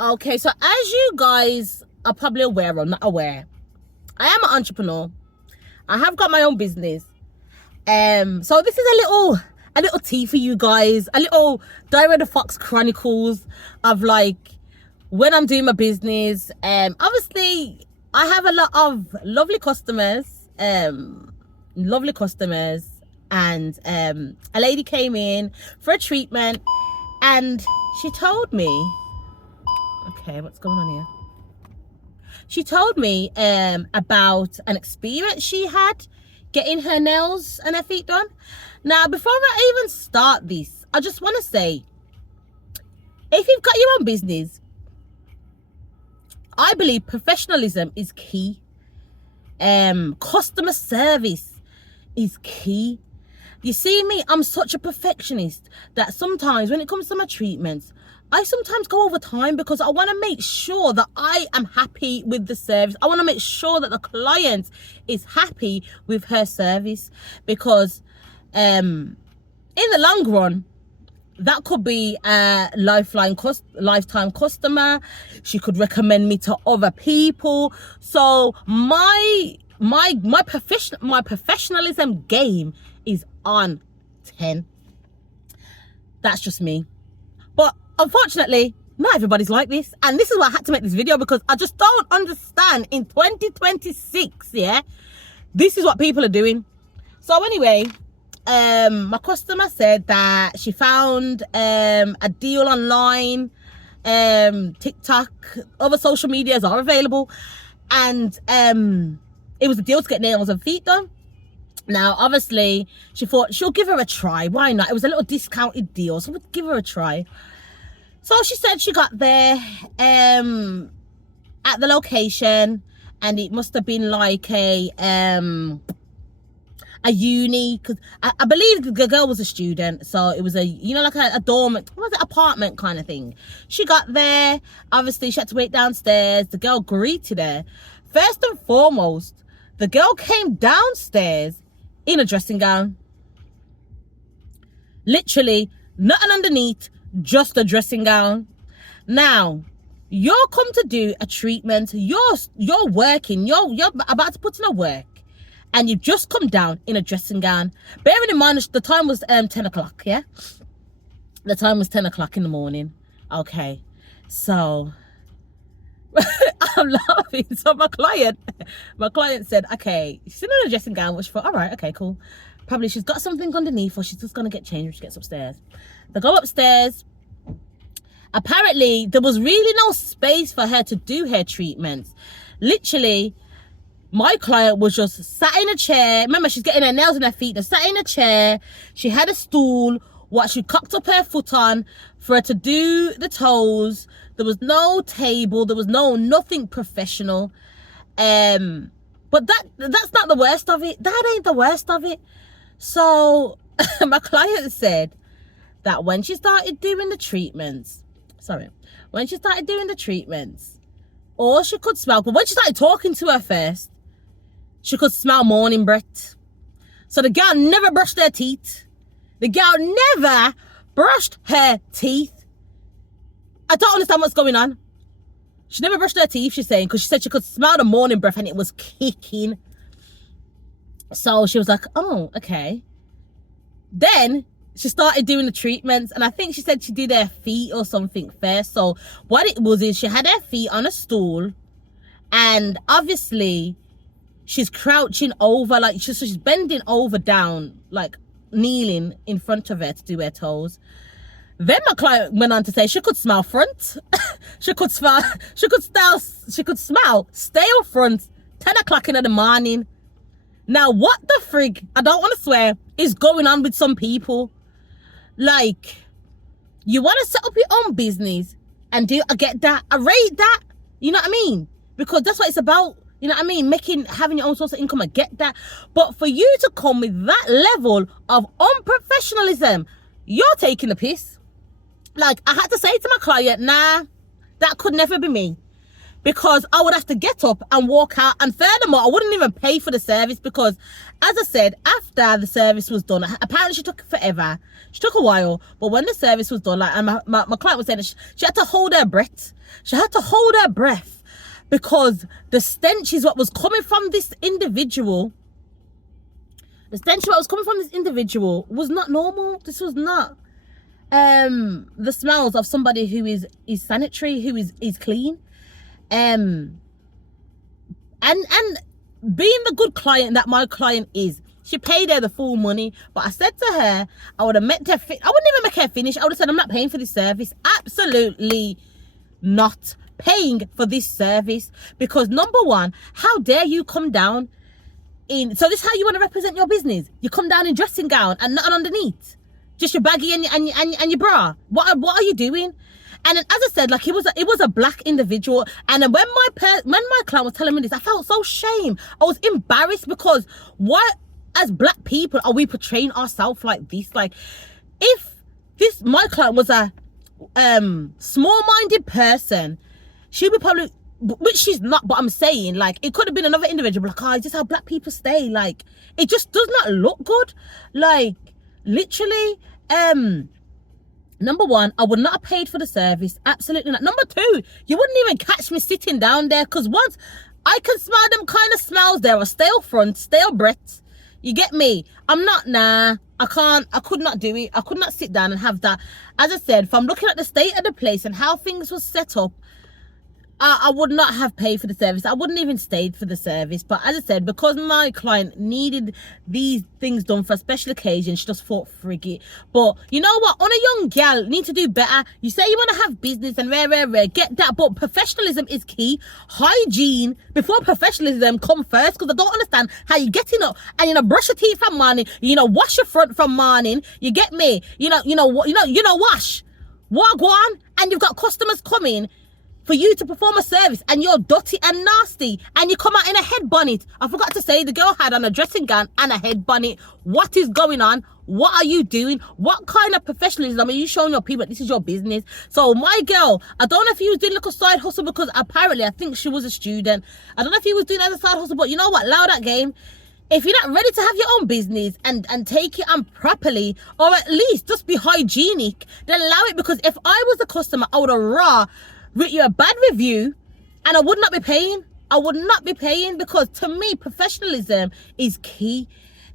Okay, so as you guys are probably aware or not aware, I am an entrepreneur. I have got my own business. So this is a little tea for you guys, a little Diary the Fox Chronicles of like when I'm doing my business. Obviously I have a lot of lovely customers, and a lady came in for a treatment and she told me, okay, what's going on here? She told me about an experience she had getting her nails and her feet done. Now, before I even start this, I just want to say, if you've got your own business, I believe professionalism is key. Customer service is key. You see me, I'm such a perfectionist that sometimes when it comes to my treatments, I sometimes go over time because I want to make sure that I am happy with the service. I want to make sure that the client is happy with her service, because in the long run, that could be a lifetime customer. She could recommend me to other people. So my professionalism game is on 10. That's just me. But unfortunately, not everybody's like this. And this is why I had to make this video, because I just don't understand in 2026, yeah, this is what people are doing. So anyway, my customer said that she found a deal online, TikTok, other social medias are available, and it was a deal to get nails and feet done. Now, obviously, she thought she'll give her a try. Why not? It was a little discounted deal, so we'll give her a try. So she said she got there at the location, and it must have been like a uni, because I believe the girl was a student, so it was a, you know, like a dorm, what was it, apartment kind of thing. She got there, obviously she had to wait downstairs. The girl greeted her. First and foremost, the girl came downstairs in a dressing gown. Literally, nothing underneath, just a dressing gown. Now, you're come to do a treatment, you're working, you're about to put in a work, and you've just come down in a dressing gown. Bearing in mind, the time was 10 o'clock, yeah? The time was 10 o'clock in the morning. Okay, so I'm laughing. So my client said, okay, she's in a dressing gown, which I thought, all right, okay, cool. Probably she's got something underneath, or she's just gonna get changed when she gets upstairs. They go upstairs. Apparently, there was really no space for her to do her treatments. Literally, my client was just sat in a chair. Remember, she's getting her nails and her feet. They sat in a chair. She had a stool, what she cocked up her foot on for her to do the toes. There was no table. There was nothing professional. But that's not the worst of it. That ain't the worst of it. So my client said that when she started doing the treatments, all she could smell, but when she started talking to her first, she could smell morning breath. So the girl never brushed her teeth. I don't understand what's going on. She never brushed her teeth, she's saying, because she said she could smell the morning breath and it was kicking. So she was like, oh, okay. Then she started doing the treatments, and I think she said she did her feet or something first. So what it was is she had her feet on a stool, and obviously she's crouching over, like she's bending over down, like kneeling in front of her to do her toes. Then my client went on to say she could smell front. she could smell stale front, 10 o'clock in the morning. Now, what the frig, I don't want to swear, is going on with some people? Like, you want to set up your own business and I get that, I rate that, you know what I mean? Because that's what it's about, you know what I mean? Having your own source of income, I get that. But for you to come with that level of unprofessionalism, you're taking the piss. Like, I had to say to my client, nah, that could never be me. Because I would have to get up and walk out. And furthermore, I wouldn't even pay for the service, because, as I said, after the service was done, apparently she took forever. She took a while. But when the service was done, like, and my client was saying she had to hold her breath. She had to hold her breath because the stench is what was coming from this individual. The stench what was coming from this individual was not normal. This was not the smells of somebody who is sanitary, who is clean. And being the good client that my client is, she paid her the full money, but I said to her, I would have met her, I wouldn't even make her finish. I would have said, I'm not paying for this service. Absolutely not paying for this service. Because number one, how dare you come down in, so this is how you want to represent your business? You come down in dressing gown and nothing underneath, just your baggy and your bra. What are you doing? And then, as I said, like, it was a black individual. And then when my client was telling me this, I felt so shame. I was embarrassed because what, as black people, are we portraying ourselves like this? Like, if my client was a small-minded person, she would probably, which she's not, but I'm saying, like, it could have been another individual, like, oh, it's just how black people stay. Like, it just does not look good. Like, literally, number one, I would not have paid for the service. Absolutely not. Number two, you wouldn't even catch me sitting down there, because once I can smell them kind of smells, there are stale front, stale breath. You get me? I'm not, nah, I could not do it. I could not sit down and have that. As I said, from looking at the state of the place and how things were set up, I would not have paid for the service. I wouldn't even stayed for the service. But as I said, because my client needed these things done for a special occasion, she just thought, frig it. But you know what? On a young gal, need to do better. You say you want to have business and rare, get that. But professionalism is key. Hygiene before professionalism come first. Because I don't understand how you getting up and brush your teeth from morning, wash your front from morning. You get me? Wash. Walk on, and you've got customers coming for you to perform a service and you're dirty and nasty and you come out in a head bonnet. I forgot to say, the girl had on a dressing gown and a head bonnet. What is going on? What are you doing? What kind of professionalism are you showing your people that this is your business? So my girl, I don't know if he was doing like a side hustle, because apparently I think she was a student. I don't know if he was doing it as a side hustle, but you know what? Allow that game. If you're not ready to have your own business and take it on properly, or at least just be hygienic, then allow it. Because if I was a customer, I would have written you a bad review and I would not be paying. I would not be paying, because to me, professionalism is key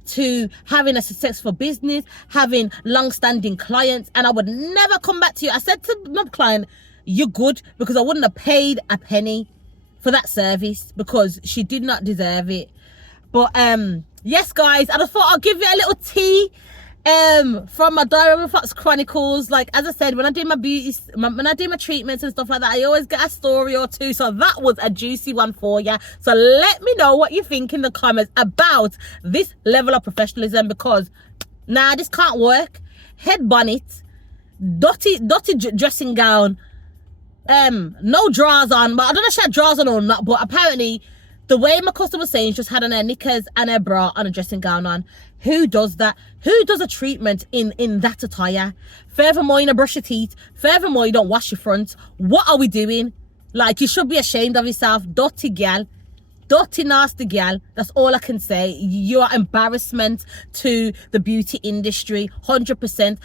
to having a successful business, having long-standing clients. And I would never come back to you. I said to my client, you're good, because I wouldn't have paid a penny for that service, because she did not deserve it. But yes, guys, I just thought I'll give you a little tea from my Diary of a Fox Chronicles. Like, as I said, when I do my beauty, when I do my treatments and stuff like that, I always get a story or two. So that was a juicy one for you. So let me know what you think in the comments about this level of professionalism, because nah, this can't work. Head bonnet, dirty dressing gown, no drawers on. But I don't know if she had drawers on or not, but apparently the way my customer was saying, she just had on her knickers and her bra and a dressing gown on. Who does that? Who does a treatment in that attire? Furthermore, you don't brush your teeth. Furthermore, you don't wash your front. What are we doing? Like, you should be ashamed of yourself. Dirty gal. Dirty, nasty gal. That's all I can say. You are embarrassment to the beauty industry. 100%.